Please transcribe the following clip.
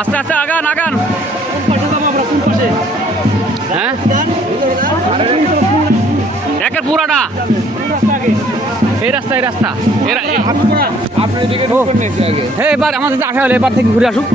আস্তে আস্তে আগান আগান। হ্যাঁ একের পুরাটা এই রাস্তা হ্যাঁ এবার আমাদের আসা হলে এবার থেকে ঘুরে আসুক।